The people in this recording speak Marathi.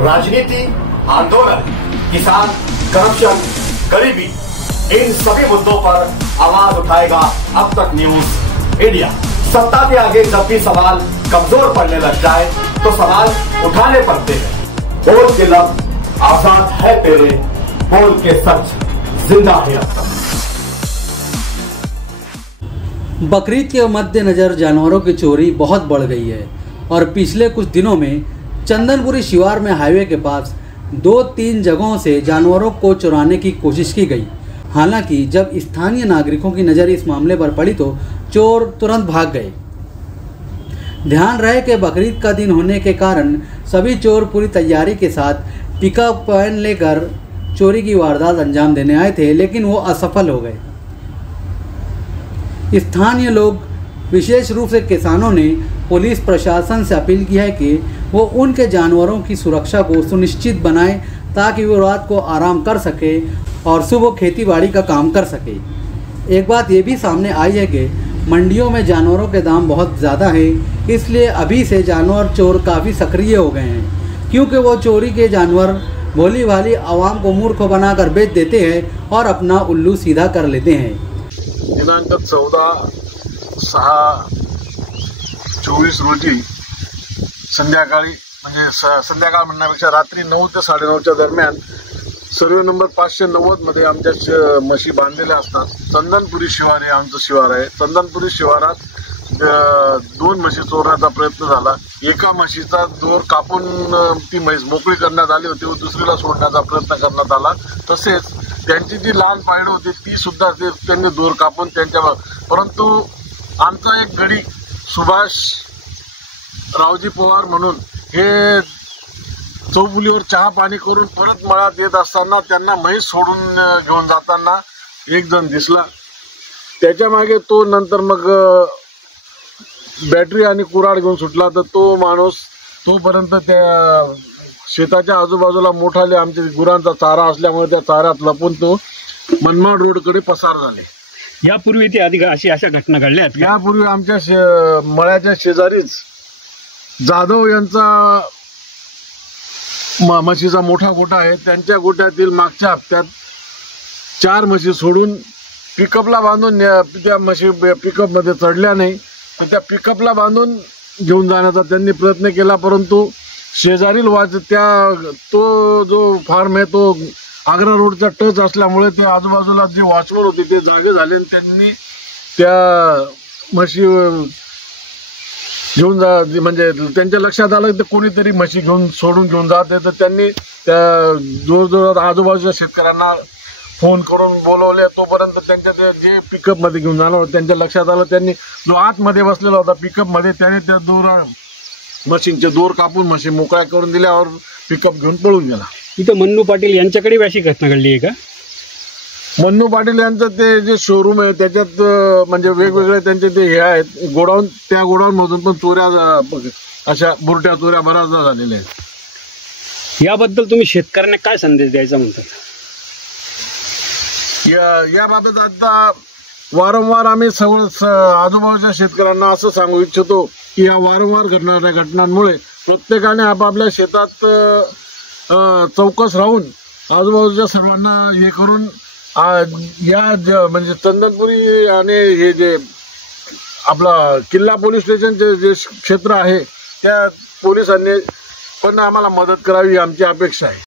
राजनीति, आंदोलन, किसान, करप्शन, गरीबी, इन सभी मुद्दों पर आवाज उठाएगा अब तक न्यूज इंडिया। सत्ता के आगे जब भी सवाल कमजोर पड़ने लग जाए तो सवाल उठाने पड़ते हैं। बोल के लफ्ज आजाद है तेरे, बोल के सच जिंदा है अब तक। बकरीद के मद्देनजर जानवरों की चोरी बहुत बढ़ गई है और पिछले कुछ दिनों में चंदनपुरी शिवार में हाईवे के पास 2-3 जगहों से जानवरों को चुराने की कोशिश की गई। हालांकि जब स्थानीय नागरिकों की नज़र इस मामले पर पड़ी तो चोर तुरंत भाग गए। ध्यान रहे कि बकरीद का दिन होने के कारण सभी चोर पूरी तैयारी के साथ पिकअप वैन लेकर चोरी की वारदात अंजाम देने आए थे, लेकिन वो असफल हो गए। स्थानीय लोग, विशेष रूप से किसानों ने पुलिस प्रशासन से अपील की है कि वो उनके जानवरों की सुरक्षा को सुनिश्चित बनाएं ताकि वो रात को आराम कर सके और सुबह खेतीबाड़ी का काम कर सके। एक बात ये भी सामने आई है कि मंडियों में जानवरों के दाम बहुत ज़्यादा हैं, इसलिए अभी से जानवर चोर काफ़ी सक्रिय हो गए हैं, क्योंकि वो चोरी के जानवर भोली भाली आवाम को मूर्ख बनाकर बेच देते हैं और अपना उल्लू सीधा कर लेते हैं। दिनांक 14/6/24 रोजी संध्याकाळी संध्याकाळ म्हणण्यापेक्षा रात्री 9 ते 9:30च्या दरम्यान सर्वे नंबर 590 मध्ये आमच्या म्हशी बांधलेल्या असतात। चंदनपुरी शिवार हे आमचं शिवार आहे। चंदनपुरी शिवारात 2 म्हशी चोरण्याचा प्रयत्न झाला। एका म्हशीचा दोर कापून ती म्हैस मोकळी करण्यात आली होती व दुसरीला सोडण्याचा प्रयत्न करण्यात आला। तसेच त्यांची जी लहान पायडं होती ती सुद्धा त्यांनी दोर कापून त्यांच्यावर, परंतु आमचा एक गडी सुभाष रावजी पवार म्हणून हे चौफुलीवर चहा पाणी करून परत मळ्यात येत असताना त्यांना म्हैस सोडून घेऊन जाताना एक जण दिसला। त्याच्या मागे तो नंतर मग बॅटरी आणि कुऱ्हाड घेऊन सुटला। तर तो माणूस तोपर्यंत त्या शेताच्या आजूबाजूला मोठाले आमच्या गुरांचा चारा असल्यामुळे त्या चाऱ्यात लपून तो मनमाड रोडकडे पसार झाले। यापूर्वी ते आधी अशा घटना घडल्या आहेत? यापूर्वी आमच्या मळ्याच्या शेजारीच जाधव यांचा म्हशीचा मोठा गोठा आहे। त्यांच्या गोठ्यातील मागच्या हप्त्यात 4 म्हशी सोडून पिकअपला बांधून त्या म्हशी पिकअपमध्ये चढल्या नाही, तर त्या पिकअपला बांधून घेऊन जाण्याचा त्यांनी प्रयत्न केला, परंतु शेजारील तो जो फार्म आहे तो आग्रा रोडचा टच असल्यामुळे ते आजूबाजूला जे वॉचमन होते ते जागे झाले आणि त्यांनी त्या म्हशी घेऊन म्हणजे त्यांच्या लक्षात आलं की कोणीतरी म्हशी सोडून घेऊन जाते, तर त्यांनी त्या जोरजोरात आजूबाजूच्या शेतकऱ्यांना फोन करून बोलवले। तोपर्यंत त्यांच्या जे पिकअपमध्ये घेऊन जाणार होते त्यांच्या लक्षात आलं, त्यांनी जो आतमध्ये बसलेला होता पिकअपमध्ये त्याने त्या म्हशींचे दोर कापून म्हशी मोकळ्या करून दिल्यावर पिकअप घेऊन पळून गेला। इथं मन्नू पाटील यांच्याकडे अशी घटना घडली आहे का? मन्नू पाटील यांचं ते जे शोरूम आहे त्याच्यात म्हणजे वेगवेगळे त्यांचे ते हे आहेत गोडाऊन, त्या गोडाऊन मधून पण चोऱ्या, अशा बुरट्या चोऱ्या बऱ्याचदा झालेल्या आहेत। याबद्दल तुम्ही शेतकऱ्यांना काय संदेश द्यायचा म्हणतात? याबाबत आता वारंवार आम्ही आजूबाजूच्या शेतकऱ्यांना असं सांगू इच्छितो की या वारंवार घडणाऱ्या घटनांमुळे प्रत्येकाने आपापल्या शेतात चौकस राहून आजूबाजूच्या सर्वांना हे करून म्हणजे चंदनपुरी आणि हे जे आपला किल्ला पोलीस स्टेशनचे जे क्षेत्र आहे त्या पोलिसांनी पण आम्हाला मदत करावी आमची अपेक्षा आहे।